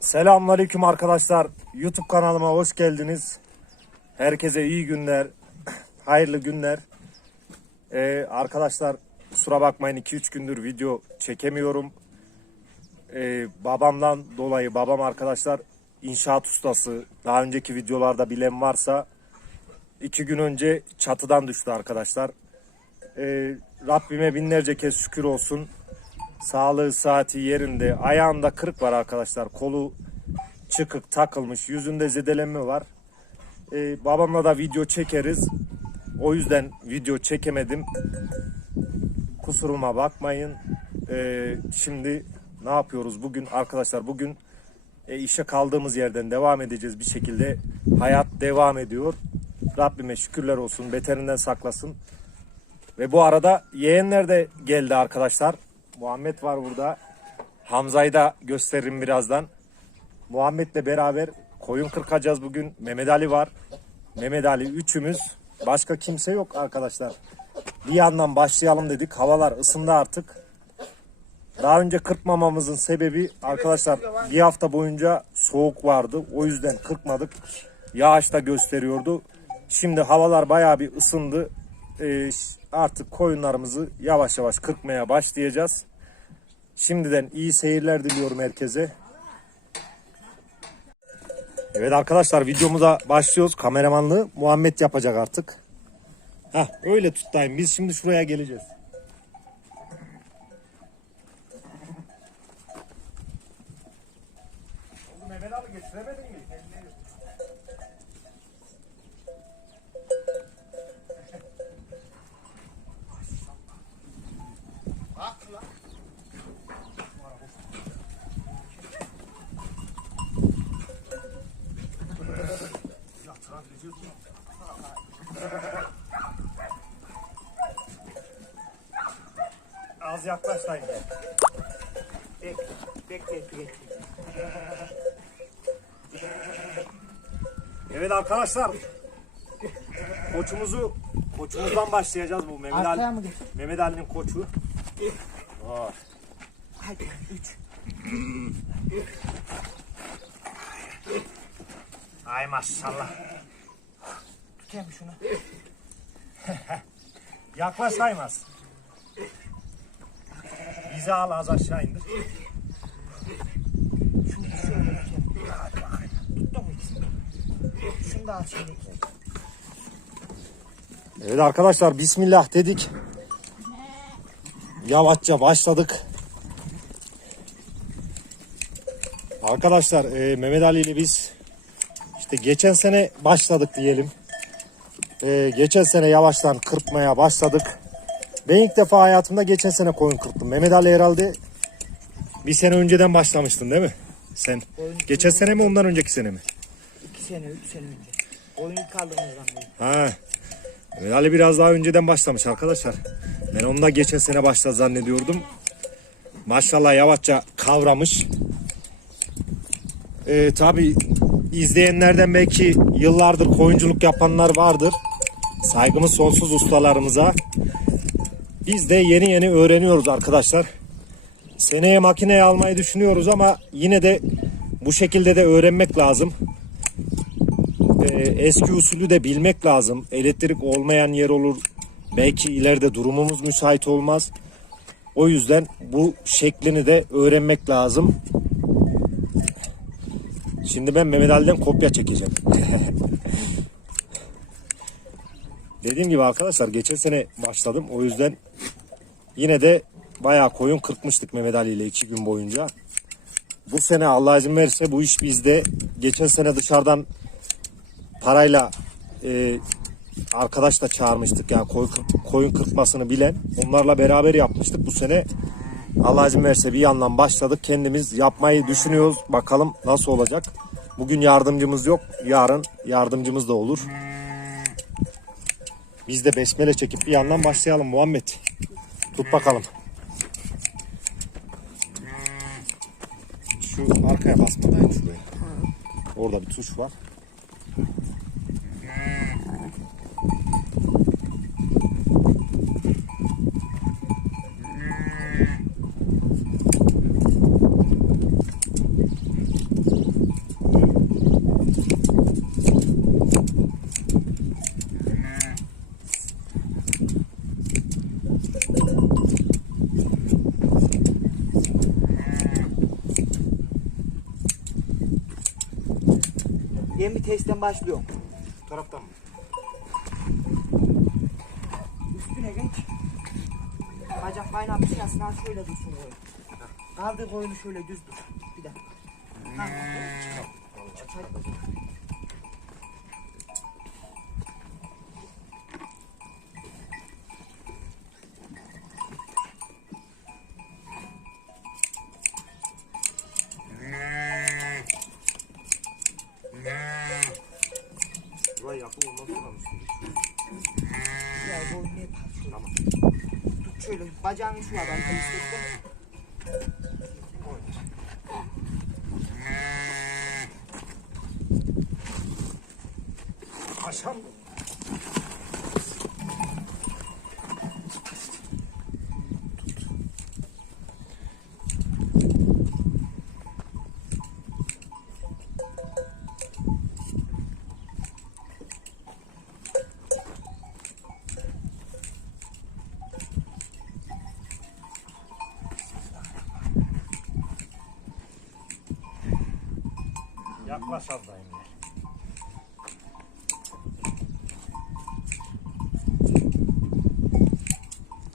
Selamünaleyküm arkadaşlar. YouTube kanalıma hoş geldiniz. Herkese iyi günler, hayırlı günler. Ee, arkadaşlar kusura bakmayın 2-3 gündür video çekemiyorum. Ee, babamdan dolayı babam arkadaşlar inşaat ustası. Daha önceki videolarda bilen varsa iki gün önce çatıdan düştü arkadaşlar. Ee, Rabbime binlerce kez şükür olsun. Sağlığı saati yerinde. Ayağında kırık var arkadaşlar. Kolu çıkık takılmış. Yüzünde zedelenme var. Ee, babamla da video çekeriz. O yüzden video çekemedim. Kusuruma bakmayın. Ee, şimdi ne yapıyoruz bugün arkadaşlar? Bugün e, işe kaldığımız yerden devam edeceğiz bir şekilde. Hayat devam ediyor. Rabbime şükürler olsun. Beterinden saklasın. Ve bu arada yeğenler de geldi arkadaşlar. Muhammed var burada. Hamza'yı da gösteririm birazdan. Muhammed'le beraber koyun kırkacağız bugün. Mehmet Ali var. Mehmet Ali üçümüz. Başka kimse yok arkadaşlar. Bir yandan başlayalım dedik. Havalar ısındı artık. Daha önce kırpmamamızın sebebi arkadaşlar bir hafta boyunca soğuk vardı. O yüzden kırpmadık. Yağış da gösteriyordu. Şimdi havalar bayağı bir ısındı. Ee, artık koyunlarımızı yavaş yavaş kırpmaya başlayacağız. Şimdiden iyi seyirler diliyorum herkese. Evet arkadaşlar videomuza başlıyoruz. Kameramanlığı Muhammed yapacak artık. Heh, öyle tutayım. Biz şimdi şuraya geleceğiz. Mehmet abi getiremedin mi? Az yaklaş dayı. Bek, bek, bek, bek. Evet arkadaşlar. Koçumuzu koçumuzdan başlayacağız bu Mehmet Arkaya Ali. geç? Mehmet Ali'nin koçu. Aa, Hadi, üç. Ay maşallah. Tutayım şunu. Yaklaş saymaz. Bizi al az aşağı indir. Şunu şöyle. Tuttu mu ikisini? Şunu da al şöyle. Evet arkadaşlar bismillah dedik. Yavaşça başladık. Arkadaşlar e, Mehmet Ali ile biz işte geçen sene başladık diyelim. E, geçen sene yavaştan kırpmaya başladık. Ben ilk defa hayatımda geçen sene koyun kırptım. Mehmet Ali herhalde bir sene önceden başlamıştın değil mi? Sen. Koyun- Geçen sene mi ondan önceki sene mi? İki sene, üç sene önce. Oyun kaldığımızdan beri. Ha. Mehmet Ali biraz daha önceden başlamış arkadaşlar. Ben onu da geçen sene başladı zannediyordum. Maşallah yavaşça kavramış. Ee, Tabi izleyenlerden belki yıllardır koyunculuk yapanlar vardır. Saygımız sonsuz ustalarımıza. Biz de yeni yeni öğreniyoruz arkadaşlar. Seneye makineye almayı düşünüyoruz ama yine de bu şekilde de öğrenmek lazım. Ee, eski usulü de bilmek lazım. Elektrik olmayan yer olur. Belki ileride durumumuz müsait olmaz. O yüzden bu şeklini de öğrenmek lazım. Şimdi ben Mehmet Ali'den kopya çekeceğim. Dediğim gibi arkadaşlar geçen sene başladım. O yüzden yine de bayağı koyun kırpmıştık Mehmet Ali ile iki gün boyunca. Bu sene Allah izin verirse bu iş bizde. Geçen sene dışarıdan parayla e, arkadaş da çağırmıştık. Yani koyun, koyun kırpmasını bilen. Onlarla beraber yapmıştık. Bu sene Allah izin verirse bir yandan başladık. Kendimiz yapmayı düşünüyoruz. Bakalım nasıl olacak. Bugün yardımcımız yok. Yarın yardımcımız da olur. Biz de besmele çekip bir yandan başlayalım Muhammed tut bakalım. Şu arkaya basmadayım şuraya orada bir tuş var Bir testten başlıyorum. Bu taraftan mı? Üstüne geç. Bacak kaynağı bir sınav şöyle dursun koyun. Kaldır koyunu şöyle düz dur. Bir dakika. Ha. Aç, aç. Burayı yapın ondan sonra mı Ya boyun yapar şöyle. Bacağını şu adam. İstekten. Paşam. Daha Emre.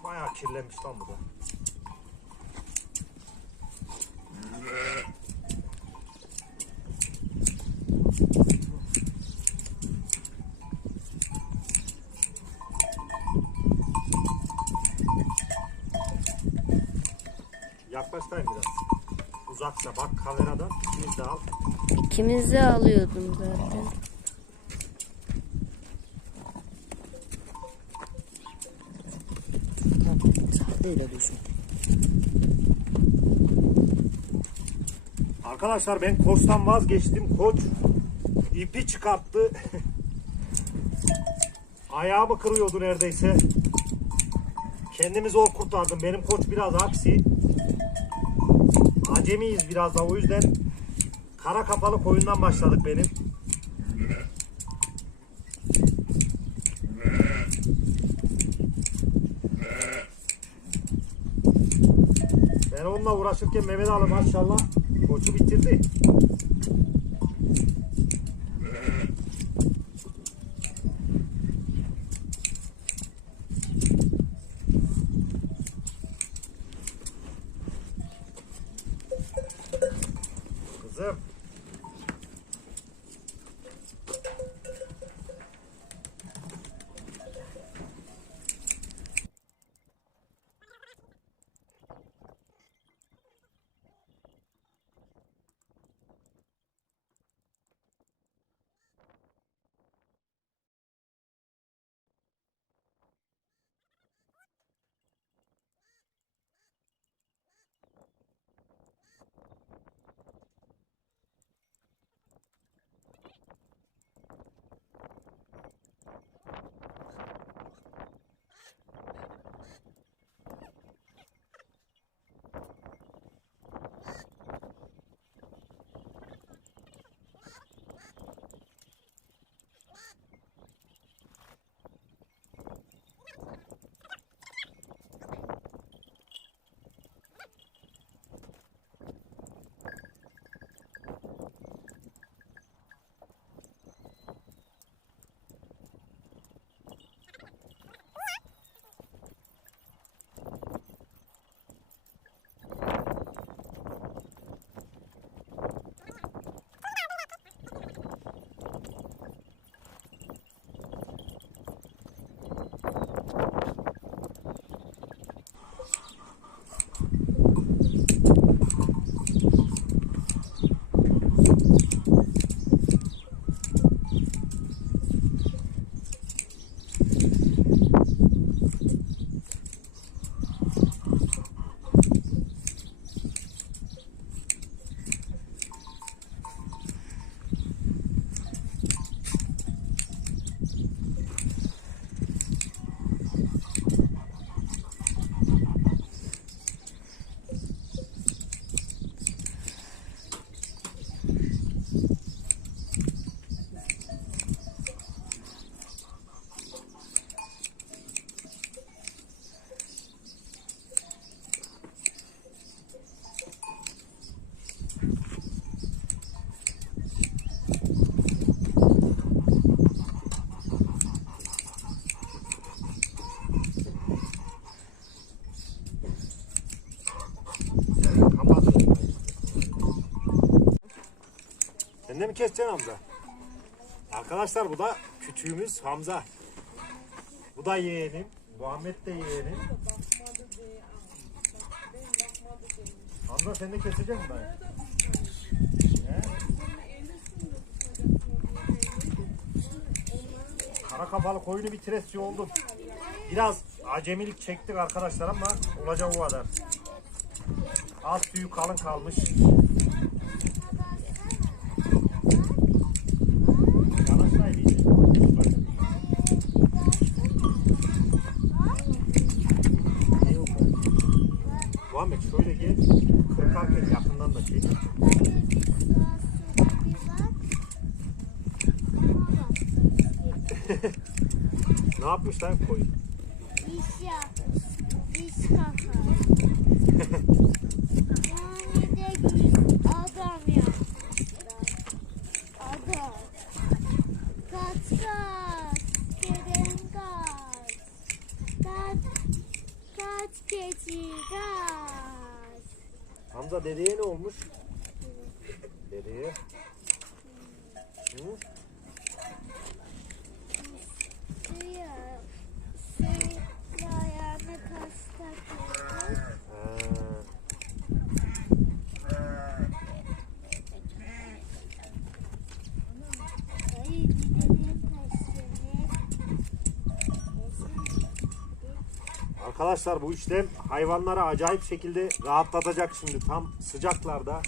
Bayağı kirlenmiş lan bu da. Yaklaştayım biraz. Uzaksa bak kameradan ikimiz de al. İkimiz de alıyordum zaten. Böyle dursun. Arkadaşlar ben koçtan vazgeçtim. Koç ipi çıkarttı. Ayağımı kırıyordu neredeyse. Kendimi zor kurtardım. Benim koç biraz aksi. Acemiyiz biraz da o yüzden kara kapalı koyundan başladık benim. Ben onunla uğraşırken Mehmet Ali maşallah koçu bitirdi. Keseceksin Hamza? Arkadaşlar bu da küçüğümüz Hamza. Bu da yeğenim. Muhammed de yeğenim. Hamza sen de kesecek misin dayı? Kara kafalı koyunu bitiresi oldum. Biraz acemilik çektik arkadaşlar ama olacak o kadar. Az tüyü kalın kalmış. Yanaşsaydı iyice. Ne yok o? Muhammed şöyle gel. Kırkarken yakından da çek. Ne yapmış lan koyun? Diş yap. Diş kafa. yani de gül. Adam ya. Adam. Kaç kaç. Kerem kaç. Kaç. Kaç keçi kaç. Hamza dedeye ne Arkadaşlar bu işlem hayvanları acayip şekilde rahatlatacak şimdi tam sıcaklarda.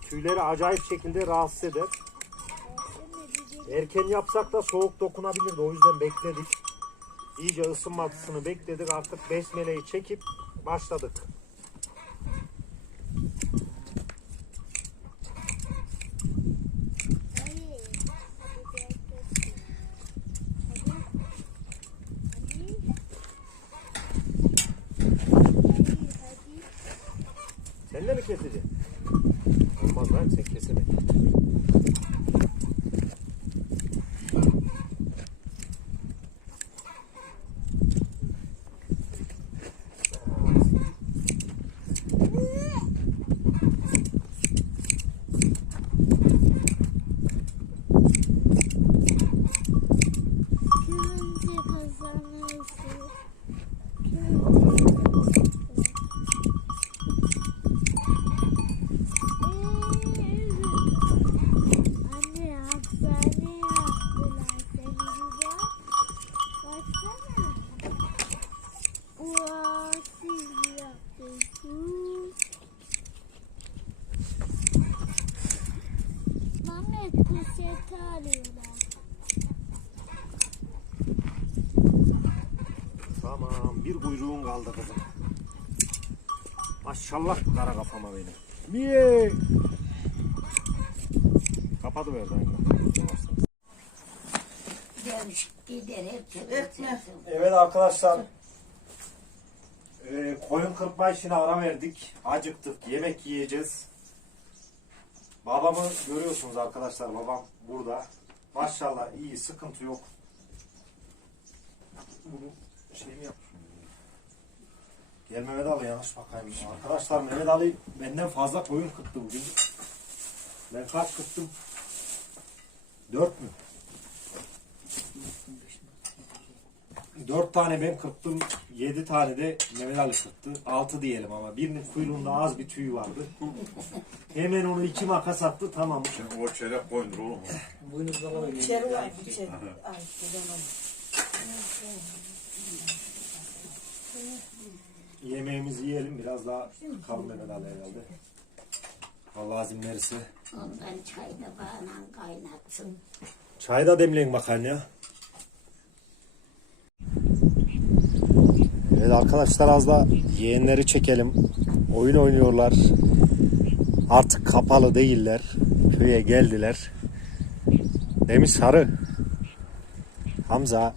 Tüyleri acayip şekilde rahatsız eder. Erken yapsak da soğuk dokunabilirdi. O yüzden bekledik. İyice ısınmasını bekledik. Artık besmeleyi çekip başladık. Hayır. Hadi hadi. Sen de mi keseceksin? Olmaz lan sen kesemedin. Kırmızı kazanırsın. Anne hapishane yaptılar seni güzel. Baksana. Vaa siz mi yaptınız? Mehmet poşeti alıyorlar. Tamam bir kuyruğun kaldı kızım. Maşallah kara kafama benim. Niye? Kapadı ver Gelmiş gider hep. Evet arkadaşlar. Ee, koyun kırpma işine ara verdik. Acıktık. Yemek yiyeceğiz. Babamı görüyorsunuz arkadaşlar. Babam burada. Maşallah iyi. Sıkıntı yok. Bunu şey mi yapmış? Gel Mehmet Ali yanaş bakayım. Arkadaşlar Mehmet Ali benden fazla koyun kırptı bugün. Ben kaç kırptım? Dört mü? Dört tane ben kırptım. Yedi tane de Mehmet Ali kırptı. Altı diyelim ama. Birinin kuyruğunda az bir tüy vardı. Hemen onu iki makas attı tamam. O çeyrek koyundur oğlum. İçeri var, içeri. Ay, güzel Yemeğimizi yiyelim. Biraz daha Mehmet Ali herhalde. Allah azim verirse. Ondan çay da bana kaynatsın. Çay da demleyin bakayım ya. Evet arkadaşlar az da yeğenleri çekelim. Oyun oynuyorlar. Artık kapalı değiller. Köye geldiler. Demiş Sarı. Hamza.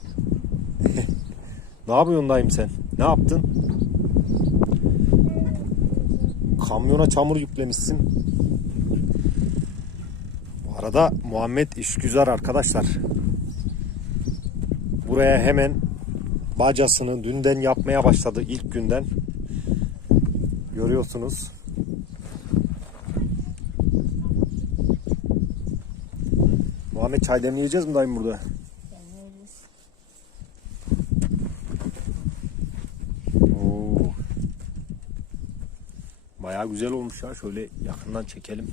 ne yapıyorsun dayım sen? Ne yaptın? Kamyona çamur yüklemişsin. Bu arada Muhammed işgüzar arkadaşlar. Buraya hemen bacasını dünden yapmaya başladı ilk günden. Görüyorsunuz. Muhammed çay demleyeceğiz mi dayım burada? Bayağı güzel olmuş ya. Şöyle yakından çekelim.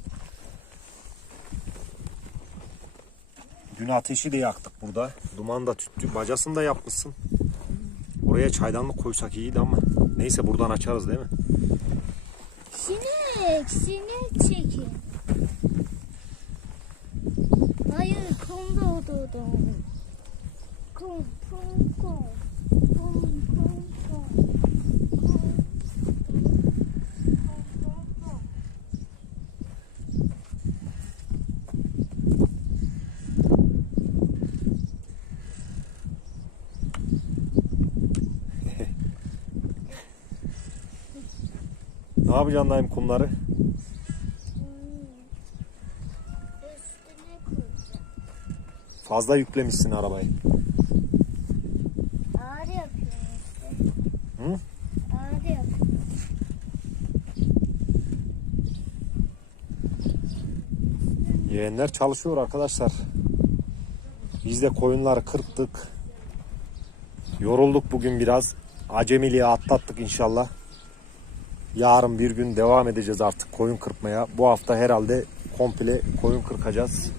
Dün ateşi de yaktık burada. Duman da tüttü. Bacasını da yapmışsın. Oraya çaydanlık koysak iyiydi ama. Neyse buradan açarız değil mi? Sinek, sinek çekin. Hayır, kum doğdu kum. Kum, kum, kum. Kum. Ne yapacaksın dayım kumları? Fazla yüklemişsin arabayı. Ağır yapıyorum işte. Hı? Ağır yapıyorum. Yeğenler çalışıyor arkadaşlar. Biz de koyunları kırptık. Yorulduk bugün biraz. Acemiliği atlattık inşallah. Yarın bir gün devam edeceğiz artık koyun kırpmaya. Bu hafta herhalde komple koyun kırkacağız.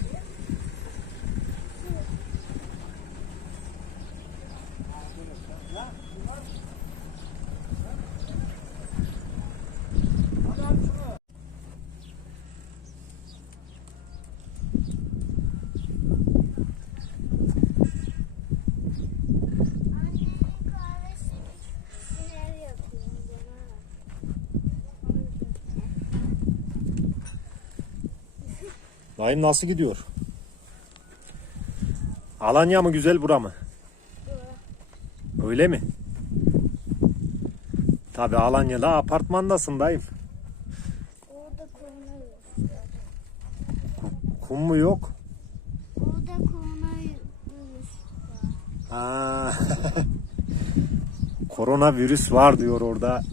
Dayım nasıl gidiyor? Alanya mı güzel bura mı? Öyle mi? Tabi Alanya'da apartmandasın dayım. Orada var. Kum mu yok? Orada kumlar var. Ha. Koronavirüs var diyor orada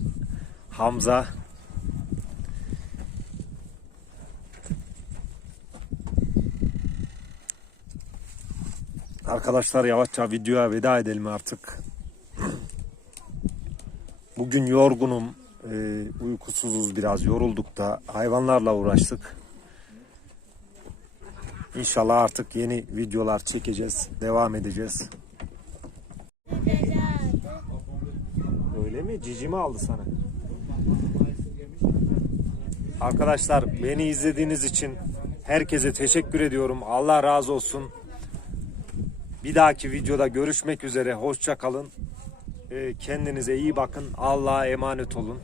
Hamza. Arkadaşlar yavaşça videoya veda edelim artık. Bugün yorgunum, e, uykusuzuz biraz, yorulduk da hayvanlarla uğraştık. İnşallah artık yeni videolar çekeceğiz, devam edeceğiz. Öyle mi? Cici mi aldı sana? Arkadaşlar beni izlediğiniz için herkese teşekkür ediyorum. Allah razı olsun. Bir dahaki videoda görüşmek üzere. Hoşça kalın. Ee, Kendinize iyi bakın. Allah'a emanet olun.